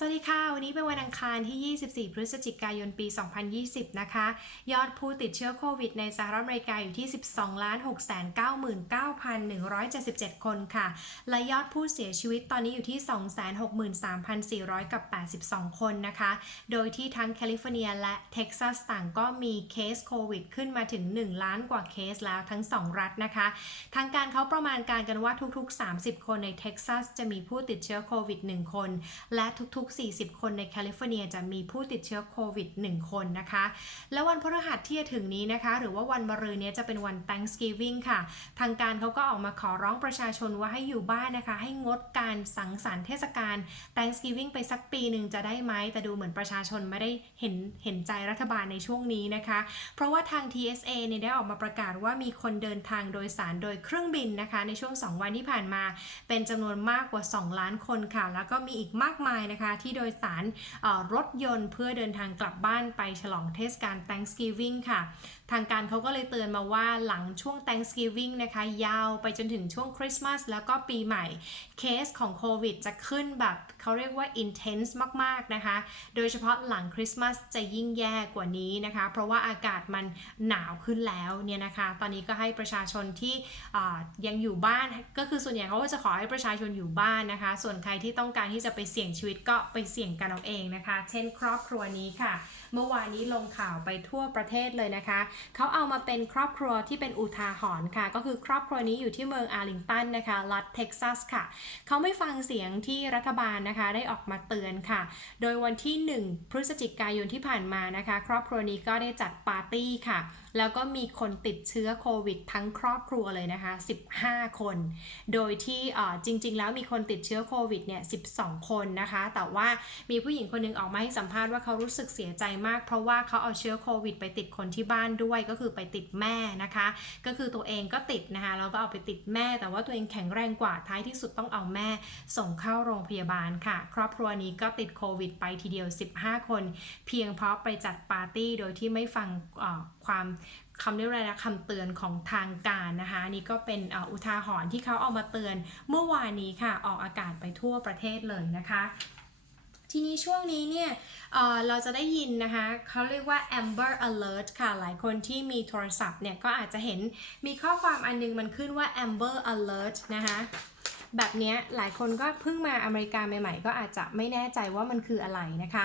สวัสดีค่ะ วันนี้เป็นวันอังคารที่ 24 พฤศจิกายนปี 2020 นะคะ ยอดผู้ติดเชื้อโควิดในสหรัฐอเมริกาอยู่ที่ 12 699,177 คนค่ะ และยอดผู้เสียชีวิตตอนนี้อยู่ที่ 263,400 กับ 82 คนนะคะ โดยที่ทั้งแคลิฟอร์เนียและเท็กซัสต่างก็มีเคสโควิดขึ้นมาถึง 1 ล้านกว่าเคสแล้วทั้ง 2 รัฐนะคะ ทางการเขาประมาณการกันว่าทุกๆ 30 คนในเท็กซัสจะมีผู้ติดเชื้อโควิด 1 คน และทุกๆ40 คนในแคลิฟอร์เนียจะมีผู้ติดเชื้อโควิด 1 คนนะคะ แล้ววันพฤหัสที่จะถึงนี้นะคะ หรือว่าวันมะรืนเนี้ยจะเป็นวัน Thanksgiving ค่ะ ทางการเขาก็ออกมาขอร้องประชาชนว่าให้อยู่บ้านนะคะ ให้งดการสังสรรค์เทศกาล Thanksgiving ไปสักปีหนึ่งจะได้ไหมแต่ดูเหมือนประชาชนไม่ได้เห็นเห็นใจรัฐบาลในช่วงนี้นะคะ เพราะว่าทาง TSA เนี่ยได้ออกมาประกาศว่ามีคนเดินทางโดยสารโดยเครื่องบินนะคะ ในช่วง 2 วันที่ผ่านมา เป็นจำนวนมากกว่า 2 ล้านคนค่ะ แล้วก็มีอีกมากมายนะคะที่โดยสารรถยนต์เพื่อเดินทางกลับบ้านไปฉลองเทศกาล Thanksgiving ค่ะ ทางการเขาก็เลยเตือนมาว่าหลังช่วง Thanksgiving นะคะ ยาวไปจนถึงช่วงคริสต์มาสแล้วก็ปีใหม่ เคสของโควิดจะขึ้นแบบเขาเรียกว่า intense มาก ๆ นะคะ โดยเฉพาะหลังคริสต์มาสจะยิ่งแย่กว่านี้นะคะ เพราะว่าอากาศมันหนาวขึ้นแล้วเนี่ยนะคะ ตอนนี้ก็ให้ประชาชนที่ยังอยู่บ้านก็คือส่วนใหญ่เขาก็จะขอให้ประชาชนอยู่บ้านนะคะ ส่วนใครที่ต้องการที่จะไปเสี่ยงชีวิตก็ไปเสี่ยงกันเอาเองนะคะ เช่น ครอบครัวนี้ค่ะ เมื่อวานนี้ลงข่าวไปทั่วประเทศเลยนะคะ เขาเอามาเป็นครอบครัวที่เป็นอุทาหรณ์ค่ะ ก็คือครอบครัวนี้อยู่ที่เมืองอาร์ลิงตันนะคะ รัฐเท็กซัสค่ะ เขาไม่ฟังเสียงที่รัฐบาลนะคะ ได้ออกมาเตือนค่ะ โดยวันที่ 1 พฤศจิกายนที่ผ่านมานะคะ ครอบครัวนี้ก็ได้จัดปาร์ตี้ค่ะแล้วก็มีคนติดเชื้อโควิดทั้งครอบครัวเลยนะคะ 15 คน โดยที่จริง ๆ แล้วมีคนติดเชื้อโควิดเนี่ย 12 คนนะคะ แต่ว่ามีผู้หญิงคนหนึงออกมาให้สัมภาษณ์ว่าเขารู้สึกเสียใจมาก เพราะว่าเขาเอาเชื้อโควิดไปติดคนที่บ้านด้วยก็คือไปติดแม่นะคะ ก็คือตัวเองก็ติดนะคะแล้วก็เอาไปติดแม่ แต่ว่าตัวเองแข็งแรงกว่าท้ายที่สุดต้องเอาแม่ ส่งเข้าโรงพยาบาลค่ะ ครอบครัวนี้ก็ติดโควิดไปทีเดียว 15 คน เพียงเพราะไปจัดปาร์ตี้โดยที่ไม่ฟังออ ความคำเรียกอะไรนะคำเตือนของทางการนะคะนี่ก็เป็นอุทาหรณ์ที่เขาเอามาเตือนเมื่อวานนี้ค่ะออกอากาศไปทั่วประเทศเลยนะคะ ทีนี้ช่วงนี้เนี่ย เราจะได้ยินนะคะเขาเรียกว่า Amber Alert ค่ะ หลายคนที่มีโทรศัพท์เนี่ยก็อาจจะเห็นมีข้อความอันนึงมันขึ้นว่า Amber Alert นะคะแบบนี้หลายคนก็เพิ่งมาอเมริกาใหม่ ๆ ก็อาจจะไม่แน่ใจว่ามันคืออะไรนะคะ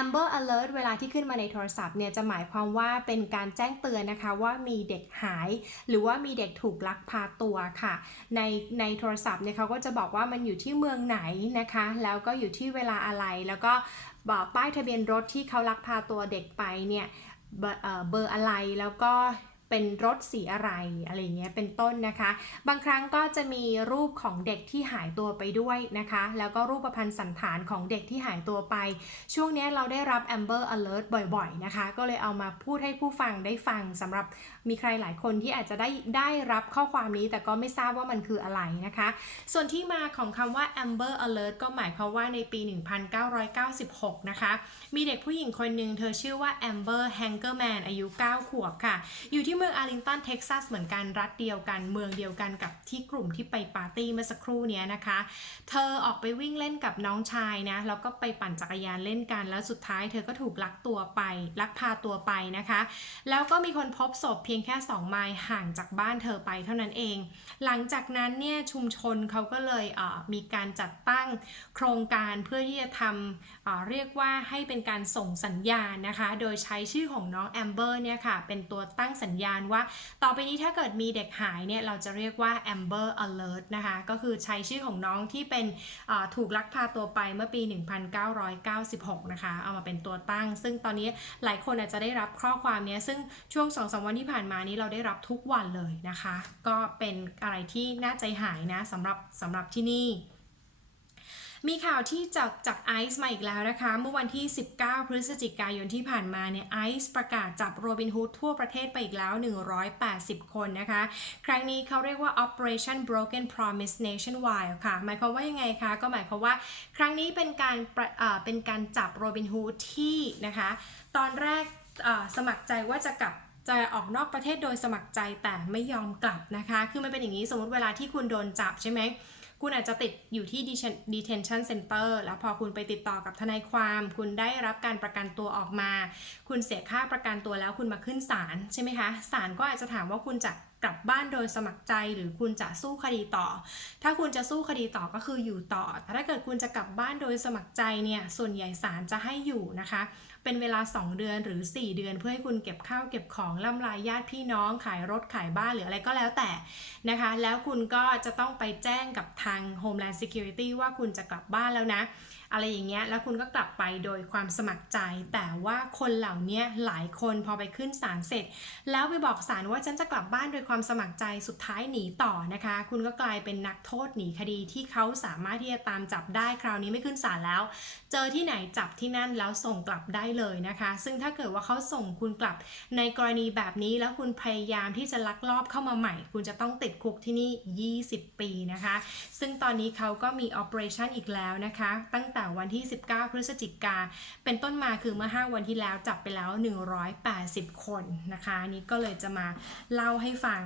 Amber Alert เวลาที่ขึ้นมาในโทรศัพท์เนี่ยจะหมายความว่าเป็นการแจ้งเตือนนะคะว่ามีเด็กหาย หรือว่ามีเด็กถูกลักพาตัวค่ะ ในในโทรศัพท์เนี่ยเขาก็จะบอกว่ามันอยู่ที่เมืองไหนนะคะ แล้วก็อยู่ที่เวลาอะไรแล้วก็ ป้ายทะเบียนรถที่เขาลักพาตัวเด็กไปเนี่ยเบอร์เเบอร์อะไรแล้วก็ เป็นรถสีอะไรอะไรเงี้ยเป็นต้นนะคะ บางครั้งก็จะมีรูปของเด็กที่หายตัวไปด้วยนะคะ แล้วก็รูปพันธ์สันฐานของเด็กที่หายตัวไป ช่วงนี้เราได้รับ Amber Alert บ่อยๆนะคะ ก็เลยเอามาพูดให้ผู้ฟังได้ฟังสำหรับมีใครหลายคนที่อาจจะได้ได้รับข้อความนี้ แต่ก็ไม่ทราบว่ามันคืออะไรนะคะ ส่วนที่มาของคำว่า Amber Alert ก็หมายความว่าในปี 1996 นะคะ มีเด็กผู้หญิงคนหนึ่งเธอชื่อว่า Amber Hangerman อายุ 9 ขวบค่ะ อยู่ที่เมืองอาร์ลิงตันเท็กซัสเหมือนกันรัฐเดียวกัน เมืองเดียวกันกับที่กลุ่มที่ไปปาร์ตี้เมื่อสักครู่เนี้ยนะคะ เธอออกไปวิ่งเล่นกับน้องชายนะแล้วก็ไปปั่นจักรยานเล่นกัน แล้วสุดท้ายเธอก็ถูกลักตัวไป ลักพาตัวไปนะคะ แล้วก็มีคนพบศพเพียงแค่ 2 ไมล์ห่างจากบ้านเธอไปเท่านั้นเอง หลังจากนั้นเนี่ยชุมชนเขาก็เลยเมีการจัดตั้งโครงการเพื่อที่จะทำเเรียกว่าให้เป็นการส่งสัญญาณนะคะ โดยใช้ชื่อของน้องแอมเบอร์เนี่ยค่ะเป็นตัวตั้งสัญญาณว่า ต่อไปนี้ถ้าเกิดมีเด็กหายเนี่ยเราจะเรียกว่า Amber Alert นะคะก็คือใช้ชื่อของน้องที่เป็นถูกลักพาตัวไปเมื่อปี 1996 นะคะ เอามาเป็นตัวตั้ง ซึ่งตอนนี้หลายคนอาจจะได้รับข้อความนี้ซึ่งช่วง 2-3 วันที่ผ่านมานี้เราได้รับทุกวันเลยนะคะ ก็เป็นอะไรที่น่าใจหายนะสำหรับสำหรับที่นี่ มีข่าวที่จากจากไอซ์มาอีกแล้วนะคะ เมื่อวันที่ 19 พฤศจิกายนที่ผ่านมาเนี่ยไอซ์ประกาศจับโรบินฮูดทั่วประเทศไปอีกแล้ว 180 คนนะคะ ครั้งนี้เขาเรียกว่า Operation Broken Promise Nationwide ค่ะ หมายความว่ายังไงคะ ก็หมายความว่าครั้งนี้เป็นการเป็นการจับโรบินฮูดที่นะคะ ตอนแรกสมัครใจว่าจะกลับจะออกนอกประเทศโดยสมัครใจแต่ไม่ยอมกลับนะคะ คือมันเป็นอย่างนี้สมมติเวลาที่คุณโดนจับใช่ไหม คุณอาจจะติดอยู่ที่ detention center แล้วพอคุณไปติดต่อกับทนายความ คุณได้รับการประกันตัวออกมา คุณเสียค่าประกันตัวแล้วคุณมาขึ้นศาลใช่ไหมคะศาลก็อาจจะถามว่าคุณจะ กลับบ้านโดยสมัครใจหรือคุณจะสู้คดีต่อ ถ้าคุณจะสู้คดีต่อก็คืออยู่ต่อ แต่ถ้าเกิดคุณจะกลับบ้านโดยสมัครใจเนี่ยส่วนใหญ่ศาลจะให้อยู่นะคะ เป็นเวลา 2 เดือนหรือ 4 เดือนเพื่อให้คุณเก็บข้าวเก็บของล่ำลายญาติพี่น้อง ขายรถขายบ้านหรืออะไรก็แล้วแต่นะคะ แล้วคุณก็จะต้องไปแจ้งกับทาง Homeland Security ว่าคุณจะกลับบ้านแล้วนะ อะไรอย่างเงี้ยแล้วคุณก็กลับไปโดยความสมัครใจ แต่ว่าคนเหล่านี้หลายคนพอไปขึ้นศาลเสร็จ แล้วไปบอกศาลว่าฉันจะกลับบ้านโดยความสมัครใจสุดท้ายหนีต่อนะคะ คุณก็กลายเป็นนักโทษหนีคดีที่เขาสามารถที่จะตามจับได้คราวนี้ไม่ขึ้นศาลแล้ว เจอที่ไหนจับที่นั่นแล้วส่งกลับได้เลยนะคะ ซึ่งถ้าเกิดว่าเขาส่งคุณกลับในกรณีแบบนี้แล้วคุณพยายามที่จะลักลอบเข้ามาใหม่ คุณจะต้องติดคุกที่นี่ 20 ปีนะคะ ซึ่งตอนนี้เขาก็มี operation อีกแล้วนะคะ ตั้งแต่วันที่ 19 พฤศจิกา เป็นต้นมาคือเมื่อ 5 วันที่แล้วจับไปแล้ว 180 คนนะคะอันนี้ก็เลยจะมาเล่าให้ฟัง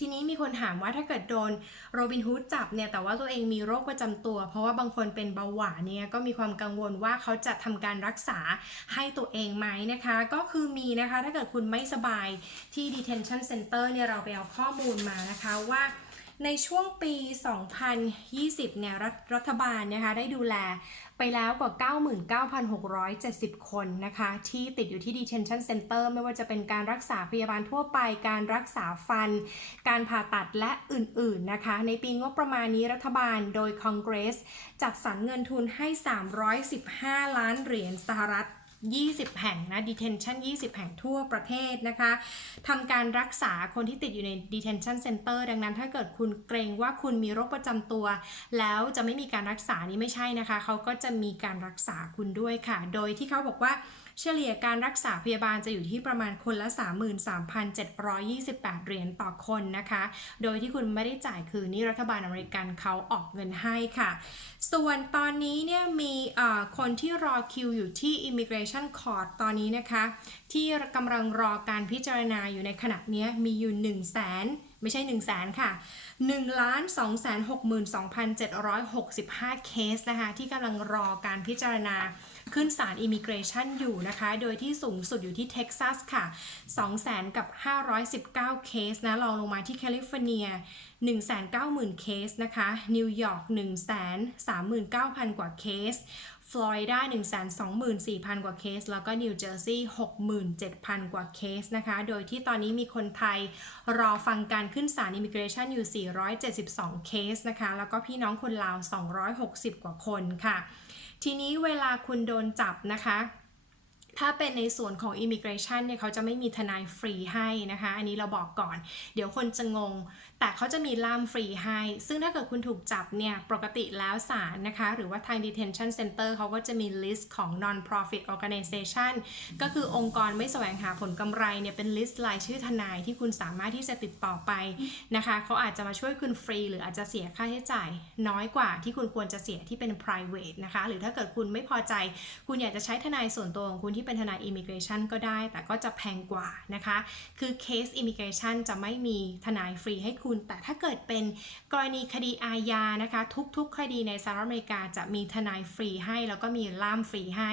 ทีนี้มีคนถามว่าถ้าเกิดโดนโรบินฮูดจับเนี่ยแต่ว่าตัวเองมีโรคประจำตัว เพราะว่าบางคนเป็นเบาหวานเนี่ยก็มีความกังวลว่าเขาจะทำการรักษาให้ตัวเองไหมนะคะ ก็คือมีนะคะถ้าเกิดคุณไม่สบายที่ detention center เนี่ยเราไปเอาข้อมูลมานะคะว่า ในช่วงปี 2020 เนี่ยรรัฐบาลนะคะได้ดูแลไปแล้วกว่า 99,670 คนนะคะ ที่ติดอยู่ที่ detention center ไม่ว่าจะเป็นการรักษาพยาบาลทั่วไป การรักษาฟัน การผ่าตัดและอื่นๆนะคะ ในปีงบประมาณนี้รัฐบาลโดยคอนเกรส จัดสรรเงินทุนให้ 315 ล้านเหรียญสหรัฐ 20 แห่งนะ detention 20 แห่งทั่วประเทศนะคะทำการรักษาคนที่ติดอยู่ใน detention center ดังนั้นถ้าเกิดคุณเกรงว่าคุณมีโรคประจำตัว แล้วจะไม่มีการรักษานี่ไม่ใช่นะคะ เขาก็จะมีการรักษาคุณด้วยค่ะ โดยที่เขาบอกว่า เฉลี่ยการรักษาพยาบาลจะอยู่ที่ประมาณคนละ 33,728 เหรียญต่อคนนะคะ โดยที่คุณไม่ได้จ่ายคือนี่รัฐบาลอเมริกันเขาออกเงินให้ค่ะ ส่วนตอนนี้เนี่ยมีคนที่รอคิวอยู่ที่ Immigration Court ตอนนี้นะคะ ที่กำลังรอการพิจารณาอยู่ในขณะนี้มีอยู่1 0 0 0 0แสนไม่ใช่ 1 0 0 0 0แสนค่ะ1ล้าน2แสน62,765 เคสนะคะ ที่กำลังรอการพิจารณา ขึ้นศาลอิมิเกรชันอยู่นะคะ โดยที่สูงสุดอยู่ที่เท็กซัสค่ะ2 0 0กับ 519 เคสนะรองลงมาที่แคลิฟอร์เนีย 190,000 เคสนะคะ นิวยอร์ก139,000 กว่าเคสฟลอริดา124,000 กว่าเคส แล้วก็นิวเจอร์ซีย์67,000 กว่าเคสนะคะ โดยที่ตอนนี้มีคนไทยรอฟังการขึ้นศาลอิมิเกรชันอยู่ 472 เคสนะคะ แล้วก็พี่น้องคนลาว 260 กว่าคนค่ะ ทีนี้เวลาคุณโดนจับนะคะ ถ้าเป็นในส่วนของ Immigration เนี่ยเขาจะไม่มีทนายฟรีให้นะคะ อันนี้เราบอกก่อน เดี๋ยวคนจะงงแต่เขาจะมีล่ามฟรีให้ ซึ่งถ้าเกิดคุณถูกจับเนี่ย ปกติแล้วศาลนะคะ หรือว่าทาง detention center เขาก็จะมี list ของ non-profit organization ก็คือองค์กรไม่แสวงหาผลกำไรเนี่ยเป็น list รายชื่อทนายที่คุณสามารถที่จะติดต่อไปนะคะ เขาอาจจะมาช่วยคุณฟรี หรืออาจจะเสียค่าใช้จ่ายน้อยกว่าที่คุณควรจะเสียที่เป็น private นะคะ หรือถ้าเกิดคุณไม่พอใจ คุณอยากจะใช้ทนายส่วนตัวของคุณที่เป็นทนาย immigration ก็ได้ แต่ก็จะแพงกว่านะคะ คือ case immigration จะไม่มีทนายฟรีให้คุณแต่ถ้าเกิดเป็นกรณีคดีอาญานะคะ ทุกๆ คดีในสหรัฐอเมริกาจะมีทนายฟรีให้ แล้วก็มีล่ามฟรีให้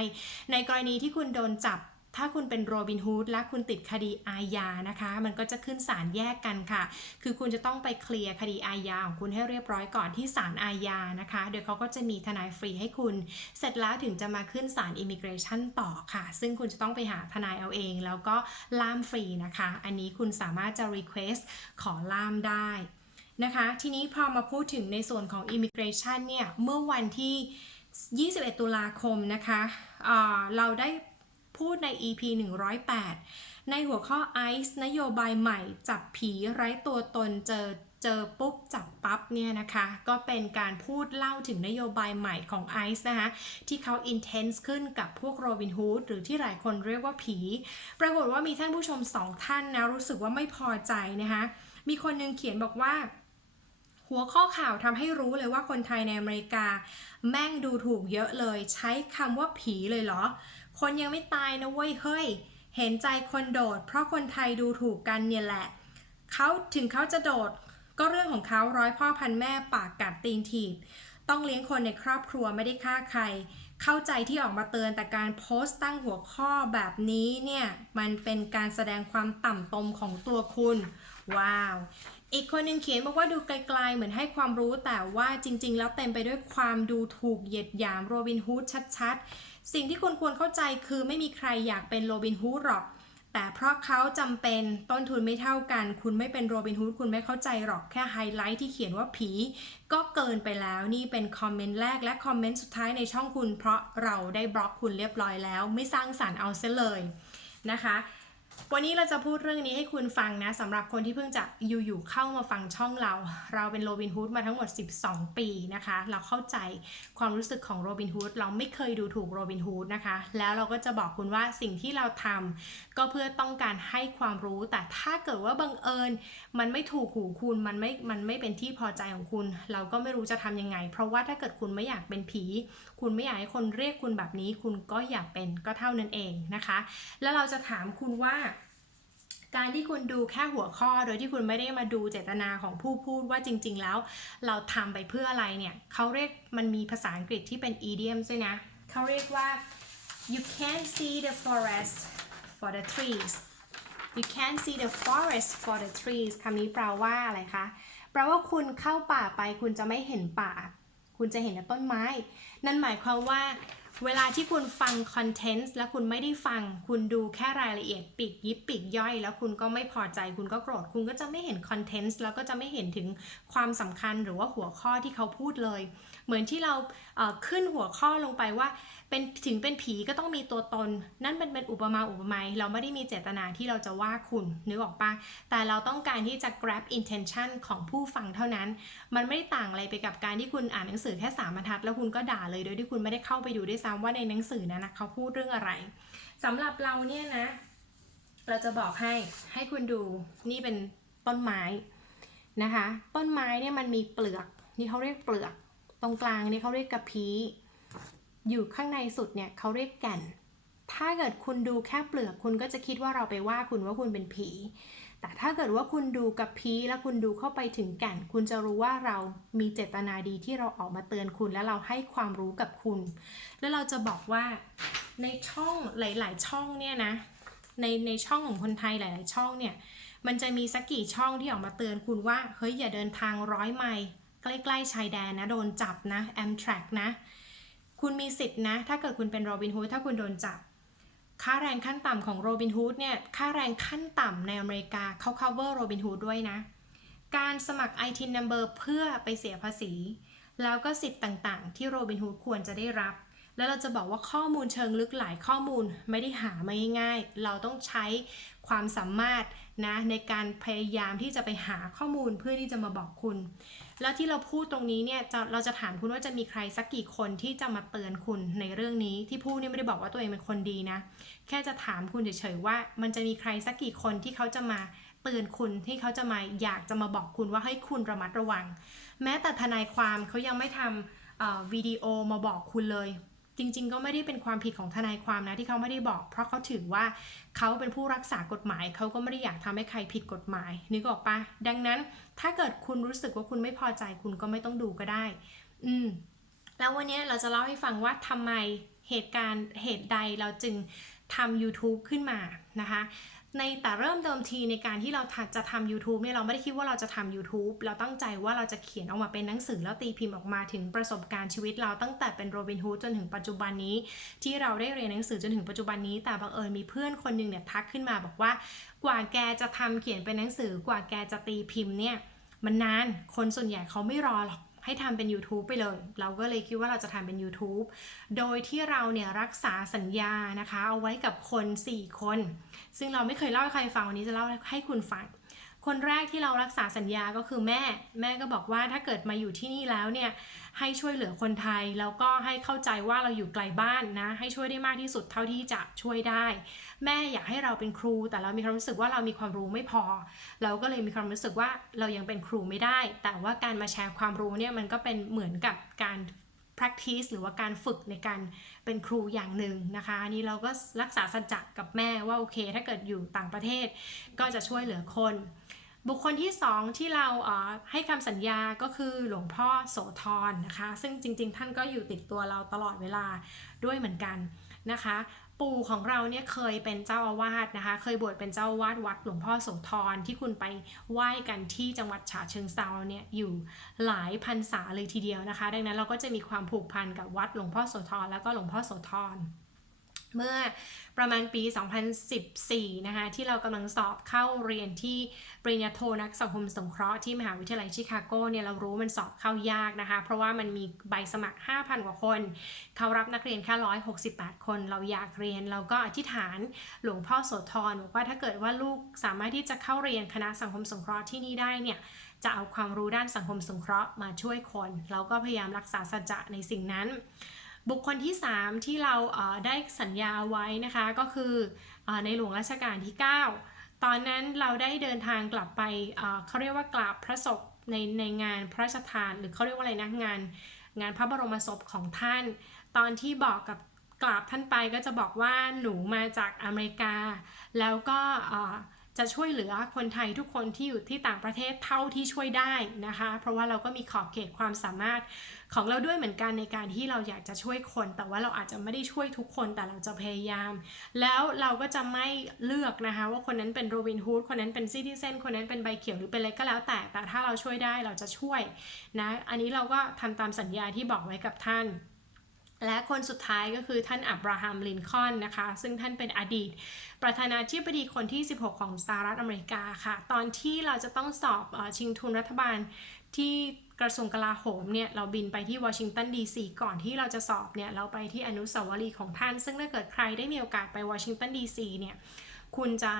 ในกรณีที่คุณโดนจับ ถ้าคุณเป็นโรบินฮูดและคุณติดคดีอาญานะคะ มันก็จะขึ้นศาลแยกกันค่ะ คือคุณจะต้องไปเคลียร์คดีอาญาของคุณให้เรียบร้อยก่อนที่ศาลอาญานะคะโดยเขาก็จะมีทนายฟรีให้คุณ เสร็จแล้วถึงจะมาขึ้นศาลอิมิเกรชันต่อค่ะ ซึ่งคุณจะต้องไปหาทนายเอาเอง แล้วก็ล่ามฟรีนะคะ อันนี้คุณสามารถจะ request ขอล่ามได้นะคะ ทีนี้พอมาพูดถึงในส่วนของ Immigration เนี่ย เมื่อวันที่ 21 ตุลาคมนะคะอ่าเราได้ พูดใน EP 108 ในหัวข้อ ICE นโยบายใหม่จับผีไร้ตัวตนเจอเจอปุ๊บจับปั๊บเนี่ยนะคะก็เป็นการพูดเล่าถึงนโยบายใหม่ของ ICE นะคะที่เขา intense ขึ้นกับพวกโรบินฮูดหรือที่หลายคนเรียกว่าผี ปรากฏว่ามีท่านผู้ชมสองท่านนะรู้สึกว่าไม่พอใจนะคะมีคนหนึงเขียนบอกว่า หัวข้อข่าวทำให้รู้เลยว่าคนไทยในอเมริกา แม่งดูถูกเยอะเลย ใช้คำว่าผีเลยเหรอ คนยังไม่ตายนะเว้ยเฮ้ย เห็นใจคนโดด เพราะคนไทยดูถูกกันเนี่ยแหละ เขาถึงเขาจะโดด ก็เรื่องของเขาร้อยพ่อพันแม่ปากกัดตีนถีบ ต้องเลี้ยงคนในครอบครัวไม่ได้ฆ่าใคร เข้าใจที่ออกมาเตือนแต่การโพสต์ตั้งหัวข้อแบบนี้เนี่ย มันเป็นการแสดงความต่ำตมของตัวคุณ ว้าวอีกคนหนึ่งเขียนบอกว่าดูไกลๆ เหมือนให้ความรู้แต่ว่าจริง ๆ แล้วเต็มไปด้วยความดูถูกเหยียดหยามโรบินฮูดชัด ๆ สิ่งที่คุณควรเข้าใจคือไม่มีใครอยากเป็นโรบินฮูดหรอก แต่เพราะเขาจำเป็นต้นทุนไม่เท่ากัน คุณไม่เป็นโรบินฮูดคุณไม่เข้าใจหรอกแค่ไฮไลท์ที่เขียนว่าผี ก็เกินไปแล้วนี่เป็นคอมเมนต์แรกและคอมเมนต์สุดท้ายในช่องคุณ เพราะเราได้บล็อกคุณเรียบร้อยแล้ว ไม่สร้างสารรค์เอาเสียเลยนะคะ วันนี้เราจะพูดเรื่องนี้ให้คุณฟังนะสำหรับคนที่เพิ่งจะอยู่ๆเข้ามาฟังช่องเรา เราเป็นโรบินฮูดมาทั้งหมด 12 ปีนะคะ เราเข้าใจความรู้สึกของโรบินฮูดเราไม่เคยดูถูกโรบินฮูดนะคะ แล้วเราก็จะบอกคุณว่าสิ่งที่เราทำก็เพื่อต้องการให้ความรู้ แต่ถ้าเกิดว่าบังเอิญ มันไม่ถูกหูคุณมันไม่มันไม่เป็นที่พอใจของคุณ เราก็ไม่รู้จะทำยังไง เพราะว่าถ้าเกิดคุณไม่อยากเป็นผี คุณไม่อยากให้คนเรียกคุณแบบนี้ คุณก็อย่าเป็นก็เท่านั้นเองนะคะ แล้วเราจะถามคุณว่า การที่คุณดูแค่หัวข้อ โดยที่คุณไม่ได้มาดูเจตนาของผู้พูดว่าจริง ๆ แล้ว เราทำไปเพื่ออะไรเนี่ยเขาเรียกมันมีภาษาอังกฤษที่เป็น idiom ด้วยนะเขาเรียกว่า you can't see the forest for the trees you can't see the forest for the trees คำนี้แปลว่าอะไรคะ แปลว่าคุณเข้าป่าไปคุณจะไม่เห็นป่า คุณจะเห็นแต่ต้นไม้ นั่นหมายความว่าเวลาที่คุณฟังคอนเทนต์แล้วคุณไม่ได้ฟัง คุณดูแค่รายละเอียดปีกยิบปีกย่อย แล้วคุณก็ไม่พอใจคุณก็โกรธคุณก็จะไม่เห็นคอนเทนต์แล้วก็จะไม่เห็นถึงความสำคัญหรือว่าหัวข้อที่เขาพูดเลย เหมือนที่เราเขึ้นหัวข้อลงไปว่า เป็นถึงเป็นผีก็ต้องมีตัวตน นั่นเป็นเป็นอุปมาอุปไมยเราไม่ได้มีเจตนาที่เราจะว่าคุณนึกออกปะแต่เราต้องการที่จะ grab intention ของผู้ฟังเท่านั้น มันไม่ได้ต่างอะไรไปกับการที่คุณอ่านหนังสือแค่สามบรรทัด แล้วคุณก็ด่าเลยโดยที่คุณไม่ได้เข้าไปดูด้วยซ้ำว่าในหนังสือนั้นนะเขาพูดเรื่องอะไรสำหรับเราเนี่ยนะ เราจะบอกให้ให้คุณดูนี่เป็นต้นไม้นะคะ ต้นไม้เนี่ยมันมีเปลือก นี่เขาเรียกเปลือก ตรงกลางนี่เขาเรียกกระพี้ อยู่ข้างในสุดเนี่ยเขาเรียกแก่น ถ้าเกิดคุณดูแค่เปลือกคุณก็จะคิดว่าเราไปว่าคุณว่าคุณเป็นผี แต่ถ้าเกิดว่าคุณดูกับพีแล้วคุณดูเข้าไปถึงแก่น คุณจะรู้ว่าเรามีเจตนาดีที่เราออกมาเตือนคุณและเราให้ความรู้กับคุณ แล้วเราจะบอกว่าในช่องหลาย ๆ ช่องเนี่ยนะในในช่องของคนไทยหลาย ๆ ช่องเนี่ยมันจะมีสักกี่ช่องที่ออกมาเตือนคุณว่า เฮ้ยอย่าเดินทางร้อยไมล์ใกล้ ๆ ชายแดนนะ โดนจับนะแอม t ทร k นะ คุณมีสิทธินะ ถ้าเกิดคุณเป็นโรบินฮูดถ้าคุณโดนจับ ค่าแรงขั้นต่ำของโรบินฮูดเนี่ย ค่าแรงขั้นต่ำในอเมริกาเขา cover โรบินฮูดด้วยนะ การสมัคร IT number เพื่อไปเสียภาษี แล้วก็สิทธิ์ต่างๆ ที่โรบินฮูดควรจะได้รับ แล้วเราจะบอกว่าข้อมูลเชิงลึกหลายข้อมูลไม่ได้หามาง่ายๆ เราต้องใช้ความสามารถ นะในการพยายามที่จะไปหาข้อมูลเพื่อที่จะมาบอกคุณ แล้วที่เราพูดตรงนี้เนี่ยเราจะถามคุณว่าจะมีใครสักกี่คนที่จะมาเตือนคุณในเรื่องนี้ที่พูดนี่ไม่ได้บอกว่าตัวเองเป็นคนดีนะ แค่จะถามคุณเฉยๆว่า มันจะมีใครสักกี่คนที่เขาจะมาเตือนคุณที่เขาจะมาอยากจะมาบอกคุณว่าให้คุณระมัดระวัง แม้แต่ทนายความเขายังไม่ทำวิดีโอมาบอกคุณเลย จริงๆ ก็ไม่ได้เป็นความผิดของทนายความนะที่เขาไม่ได้บอก เพราะเขาถือว่าเขาเป็นผู้รักษากฎหมาย เขาก็ไม่ได้อยากทำให้ใครผิดกฎหมายนึกออกปะดังนั้นถ้าเกิดคุณรู้สึกว่าคุณไม่พอใจคุณก็ไม่ต้องดูก็ได้ อืมแล้ววันนี้เราจะเล่าให้ฟังว่าทำไมเหตุการณ์เหตุใดเราจึงทำ YouTube ขึ้นมานะคะ ในแต่เริ่มเดิมทีในการที่เราจะทำ YouTube เนี่ยเราไม่ได้คิดว่าเราจะทำ YouTube เราตั้งใจว่าเราจะเขียนออกมาเป็นหนังสือแล้วตีพิมพ์ออกมาถึงประสบการณ์ชีวิตเราตั้งแต่เป็นโรบินฮูดจนถึงปัจจุบันนี้ ที่เราได้เรียนหนังสือจนถึงปัจจุบันนี้ แต่บังเอิญมีเพื่อนคนหนึงเนี่ยทักขึ้นมาบอกว่ากว่าแกจะทำเขียนเป็นหนังสือกว่าแกจะตีพิมพ์เนี่ยมันนานคนส่วนใหญ่เขาไม่รอหรอก ให้ทำเป็น YouTube ไปเลย เราก็เลยคิดว่าเราจะทำเป็น YouTube โดยที่เราเนี่ยรักษาสัญญานะคะ เอาไว้กับคน 4 คน ซึ่งเราไม่เคยเล่าให้ใครฟังวันนี้จะเล่าให้คุณฟัง คนแรกที่เรารักษาสัญญาก็คือแม่ แม่ก็บอกว่าถ้าเกิดมาอยู่ที่นี่แล้วเนี่ยให้ช่วยเหลือคนไทย แล้วก็ให้เข้าใจว่าเราอยู่ไกลบ้านนะ ให้ช่วยได้มากที่สุดเท่าที่จะช่วยได้ แม่อยากให้เราเป็นครู แต่เรามีความรู้สึกว่าเรามีความรู้ไม่พอ เราก็เลยมีความรู้สึกว่าเรายังเป็นครูไม่ได้ แต่ว่าการมาแชร์ความรู้เนี่ยมันก็เป็นเหมือนกับการ practice หรือว่าการฝึกในการเป็นครูอย่างหนึ่งนะคะนนี้เราก็รักษาสัจจะกับแม่ว่าโอเค ถ้าเกิดอยู่ต่างประเทศ ก็จะช่วยเหลือคน บุคคลที่สองที่เราเออให้คำสัญญาก็คือหลวงพ่อโสธรนะคะ ซึ่งจริง ๆ ท่านก็อยู่ติดตัวเราตลอดเวลาด้วยเหมือนกันนะคะ ปู่ของเราเนี่ยเคยเป็นเจ้าอาวาสนะคะ เคยบวชเป็นเจ้าอาวาสวัดหลวงพ่อโสธรที่คุณไปไหว้กันที่จังหวัดฉะเชิงเซาเนี่ยอยู่หลายพันษาเลยทีเดียวนะคะ ดังนั้นเราก็จะมีความผูกพันกับวัดหลวงพ่อโสธรแล้วก็หลวงพ่อโสธร เมื่อประมาณปี 2014 นะคะ ที่เรากำลังสอบเข้าเรียนที่ปริญญาโทนักสังคมสงเคราะห์ที่มหาวิทยาลัยชิคาโกเนี่ยเรารู้มันสอบเข้ายากนะคะ เพราะว่ามันมีใบสมัคร 5,000 กว่าคน เขารับนักเรียนแค่168 คน เราอยากเรียนเราก็อธิษฐานหลวงพ่อโสธรบอกว่าถ้าเกิดว่าลูกสามารถที่จะเข้าเรียนคณะสังคมสงเคราะห์ที่นี่ได้เนี่ยจะเอาความรู้ด้านสังคมสงเคราะห์มาช่วยคน เราก็พยายามรักษาสัจจะในสิ่งนั้น บุคคลที่ 3 ที่เราได้สัญญาไว้นะคะก็คือในหลวงรัชกาลที่ 9 ตอนนั้นเราได้เดินทางกลับไปเขาเรียกว่ากราบพระศพในในงานพระราชทาน หรือเขาเรียกว่าอะไรนะงาน งานพระบรมศพของท่าน ตอนที่บอกกับกราบท่านไปก็จะบอกว่าหนูมาจากอเมริกา แล้วก็ จะช่วยเหลือคนไทยทุกคนที่อยู่ที่ต่างประเทศเท่าที่ช่วยได้นะคะ เพราะว่าเราก็มีขอบเขตความสามารถของเราด้วยเหมือนกันในการที่เราอยากจะช่วยคน แต่ว่าเราอาจจะไม่ได้ช่วยทุกคนแต่เราจะพยายาม แล้วเราก็จะไม่เลือกนะคะว่าคนนั้นเป็นโรบินฮูดคนนั้นเป็นซิติเซนคนนั้นเป็นใบเขียวหรือเป็นอะไรก็แล้วแต่แต่ถ้าเราช่วยได้เราจะช่วยนะอันนี้เราก็ทำตามสัญญาที่บอกไว้กับท่าน และคนสุดท้ายก็คือท่านอับราฮัม ลินคอนนะคะ ซึ่งท่านเป็นอดีต ประธานาธิบดีคนที่ 16 ของสหรัฐอเมริกาค่ะ ตอนที่เราจะต้องสอบอชิงทุนรัฐบาลที่กระทรวงกลาโหมเนี่ย เราบินไปที่วอชิงตันดีซีก่อนที่เราจะสอบเนี่ย เราไปที่อนุสาวรีย์ของท่าน ซึ่งถ้าเกิดใครได้มีโอกาสไปวอชิงตันดีซีเนี่ย คุณจะ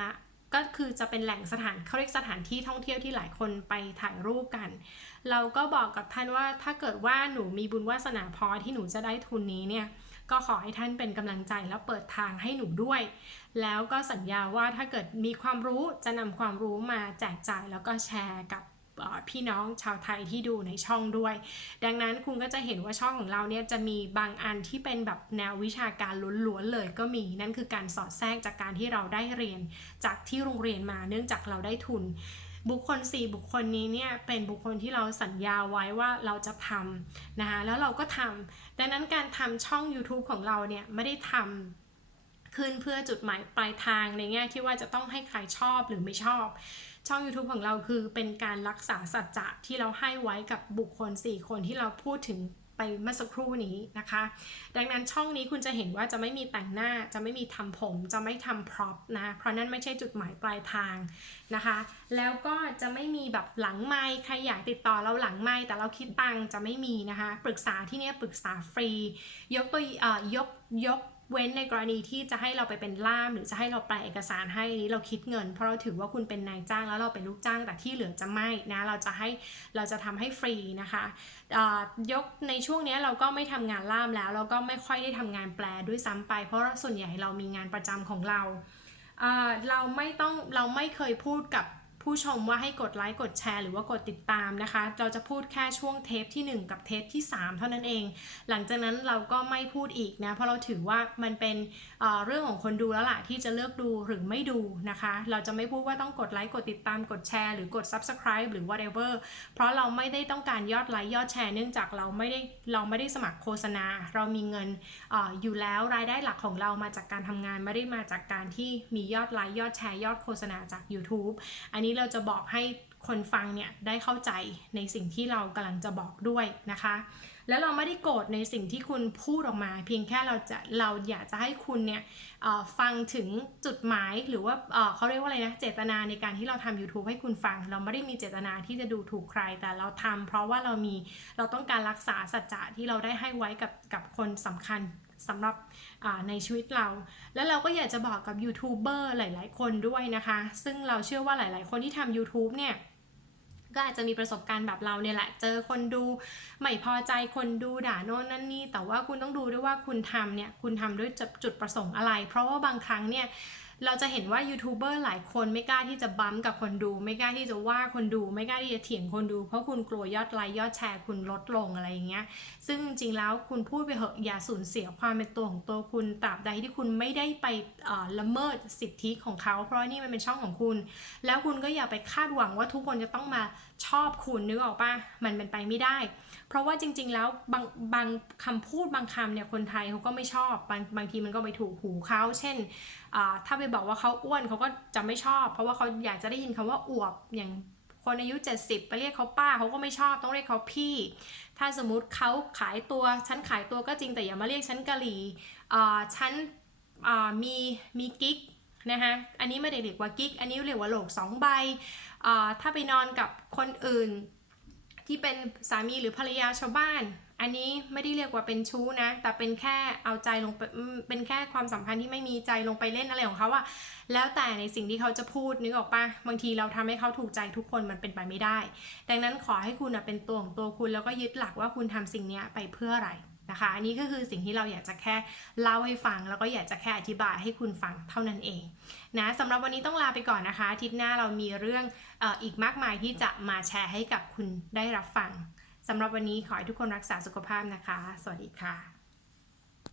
ก็คือจะเป็นแหล่งสถานเขาเรียกสถานที่ท่องเที่ยวที่หลายคนไปถ่ายรูปกัน เราก็บอกกับท่านว่าถ้าเกิดว่าหนูมีบุญวาสนาพอที่หนูจะได้ทุนนี้เนี่ยก็ขอให้ท่านเป็นกำลังใจแล้วเปิดทางให้หนูด้วย แล้วก็สัญญาว่าถ้าเกิดมีความรู้จะนำความรู้มาแจกจ่ายแล้วก็แชร์กับ พี่น้องชาวไทยที่ดูในช่องด้วย ดังนั้นคุณก็จะเห็นว่าช่องของเราเนี่ยจะมีบางอันที่เป็นแบบแนววิชาการล้วนๆเลยก็มีนั่นคือการสอดแทรกจากการที่เราได้เรียน จากที่โรงเรียนมาเนื่องจากเราได้ทุนบุคคล 4 บุคคลนี้เนี่ยเป็นบุคคลที่เราสัญญาไว้ว่าเราจะทำนะคะแล้วเราก็ทำดังนั้นการทำช่อง YouTube ของเราเนี่ยไม่ได้ทำขึ้นเพื่อจุดหมายปลายทางในแง่ที่ว่าจะต้องให้ใครชอบหรือไม่ชอบ ช่อง YouTube ของเราคือเป็นการรักษาสัจจะที่เราให้ไว้กับบุคคล 4 คนที่เราพูดถึงไปเมื่อสักครู่นี้นะคะ ดังนั้นช่องนี้คุณจะเห็นว่าจะไม่มีแต่งหน้าจะไม่มีทำผม จะไม่ทำพร็อพนะเพราะนั่นไม่ใช่จุดหมายปลายทางนะคะ แล้วก็จะไม่มีแบบหลังไมค์ใครอยากติดต่อเราหลังไมค์แต่เราคิดตังจะไม่มีนะคะ ปรึกษาที่นี่ปรึกษาฟรี ยกตัวอ่อยกยก เว้นในกรณีที่จะให้เราไปเป็นล่าม หรือจะให้เราแปลเอกสารให้นี้เราคิดเงิน เพราะเราถือว่าคุณเป็นนายจ้างแล้วเราเป็นลูกจ้างแต่ที่เหลือจะไม่นะเราจะให้เราจะทำให้ฟรีนะคะยกในช่วงนี้เราก็ไม่ทำงานล่ามแล้วเราก็ไม่ค่อยได้ทำงานแปลด้วยซ้ำไป เพราะส่วนใหญ่เรามีงานประจำของเราเราไม่ต้องเราไม่เคยพูดกับ ผู้ชมว่าให้กดไลค์กดแชร์หรือว่ากดติดตามนะคะ เราจะพูดแค่ช่วงเทปที่ 1 กับเทปที่ 3 เท่านั้นเอง หลังจากนั้นเราก็ไม่พูดอีกนะ เพราะเราถือว่ามันเป็นเเรื่องของคนดูแล้วล่ะที่จะเลือกดูหรือไม่ดูนะคะ เราจะไม่พูดว่าต้องกดไลค์กดติดตามกดแชร์หรือกด subscribe หรือ whatever เพราะเราไม่ได้ต้องการยอดไลค์ยอดแชร์เนื่องจากเราไม่ได้เราไม่ได้สมัครโฆษณา เรามีเงินอออยู่แล้วรายได้หลักของเรามาจากการทำงานไม่ได้มาจากการที่มียอดไลค์ยอดแชร์ยอดโฆษณาจาก YouTube อันนี้เราจะบอกให้คนฟังเนี่ยได้เข้าใจในสิ่งที่เรากำลังจะบอกด้วยนะคะ แล้วเราไม่ได้โกรธในสิ่งที่คุณพูดออกมา เพียงแค่เราจะเราอยากจะให้คุณเนี่ยฟังถึงจุดหมายหรือว่าเอ่อเขาเรียกว่าอะไรนะเจตนาในการที่เราทำ YouTube ให้คุณฟัง เราไม่ได้มีเจตนาที่จะดูถูกใคร แต่เราทำเพราะว่าเรามีเราต้องการรักษาสัจจะที่เราได้ให้ไว้กับกับคนสำคัญ สำหรับในชีวิตเรา แล้วเราก็อยากจะบอกกับยูทูบเบอร์หลาย ๆ คนด้วยนะคะ ซึ่งเราเชื่อว่าหลาย ๆ คนที่ทำ YouTube เนี่ยก็อาจจะมีประสบการณ์แบบเราเนี่ยแหละ เจอคนดูไม่พอใจคนดูด่าโน่นนั่นนี่ แต่ว่าคุณต้องดูด้วยว่าคุณทำเนี่ย คุณทำด้วยจุดประสงค์อะไร เพราะว่าบางครั้งเนี่ย เราจะเห็นว่ายูทูบเบอร์หลายคนไม่กล้าที่จะบัมกับคนดู ไม่กล้าที่จะว่าคนดู ไม่กล้าที่จะเถียงคนดู เพราะคุณกลัวยอดไลค์ยอดแชร์คุณลดลงอะไรอย่างเงี้ย ซึ่งจริงๆแล้วคุณพูดไปเหอะอย่าสูญเสียความเป็นตัวของตัวคุณตราบใดที่คุณไม่ได้ไปละเมิดสิทธิของเขา เพราะนี่มันเป็นช่องของคุณ แล้วคุณก็อย่าไปคาดหวังว่าทุกคนจะต้องมาชอบคุณนึกออกปะมันเป็นไปไม่ได้ เพราะว่าจริง ๆ แล้วบางบางคำพูดบางคำเนี่ยคนไทยเขาก็ไม่ชอบบางบางทีมันก็ไปถูกหูเขาเช่นถ้าไปบอกว่าเขาอ้วนเขาก็จะไม่ชอบ เพราะว่าเขาอยากจะได้ยินคำว่าอวบอย่างคนอายุ 70 ไปเรียกเขาป้าเขาก็ไม่ชอบต้องเรียกเขาพี่ ถ้าสมมุติเขาขายตัวฉันขายตัวก็จริงแต่อย่ามาเรียกฉันกะหรี่ฉันมีมีกิ๊กนะคะอันนี้ไม่ได้เรียกว่ากิ๊กอันนี้เรียกว่าโหลกสองใบถ้าไปนอนกับคนอื่น ที่เป็นสามีหรือภรรยาชาวบ้าน อันนี้ไม่ได้เรียกว่าเป็นชู้นะ แต่เป็นแค่เอาใจลงไปเป็นแค่ความสัมพันธ์ที่ไม่มีใจลงไปเล่นอะไรของเขาอะแล้วแต่ในสิ่งที่เขาจะพูดนึกออกปะบางทีเราทำให้เขาถูกใจทุกคนมันเป็นไปไม่ได้ ดังนั้นขอให้คุณเป็นตัวของตัวคุณแล้วก็ยึดหลักว่าคุณทำสิ่งนี้ไปเพื่ออะไร นะคะ อันนี้ก็คือสิ่งที่เราอยากจะแค่เล่าให้ฟัง แล้วก็อยากจะแค่อธิบายให้คุณฟังเท่านั้นเองนะสำหรับวันนี้ต้องลาไปก่อนนะคะอาทิตย์หน้าเรามีเรื่องอออีกมากมายที่จะมาแชร์ให้กับคุณได้รับฟังสำหรับวันนี้ขอให้ทุกคนรักษาสุขภาพนะคะ สวัสดีค่ะ